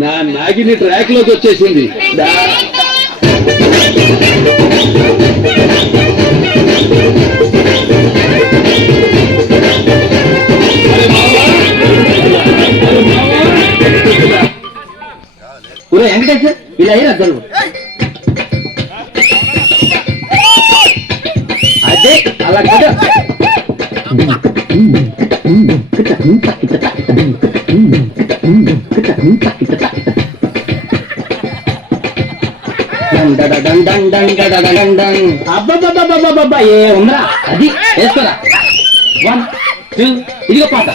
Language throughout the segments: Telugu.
నా నాగిని ట్రాక్ లోకి వచ్చేసింది. వెంకటేశ్వర్ ఇలా అయినా జరుగు. అదే అలా కదా. అబ్బబ్బబ్బబ్బబ్బబ్బా ఏ ఉందా అది వేసుకోరా. 1 2 ఇదిగో పాట.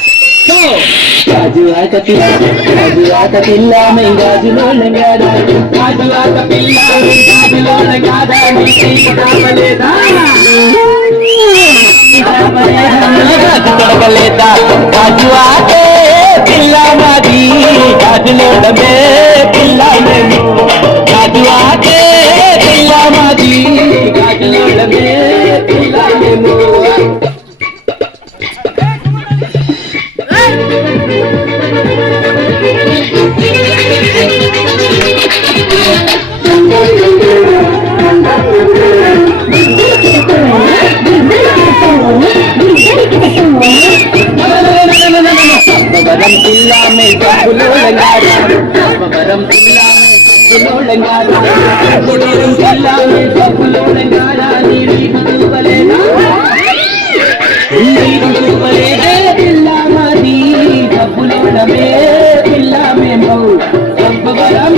గాజు ఆట పిల్ల గాజు ఆట పిల్ల గాజులో గాజు ఆట పిల్ల గాజులో గాదా తొడగలేదా గాజు ఆటే పిల్ల మాది గాజులోడమే పిల్ల మేము గాజు ఆటే పిల్ల మాది గాజులోడమే పిల్ల మేము. వరం పిల్ల మే డబ్బులో లంగారా వరం పిల్ల మే డబ్బులో లంగారా వరం పిల్ల మే డబ్బులో లంగారా నీరు తువలేనా పిల్ల మాది డబ్బులో మే పిల్ల మే మౌ వరం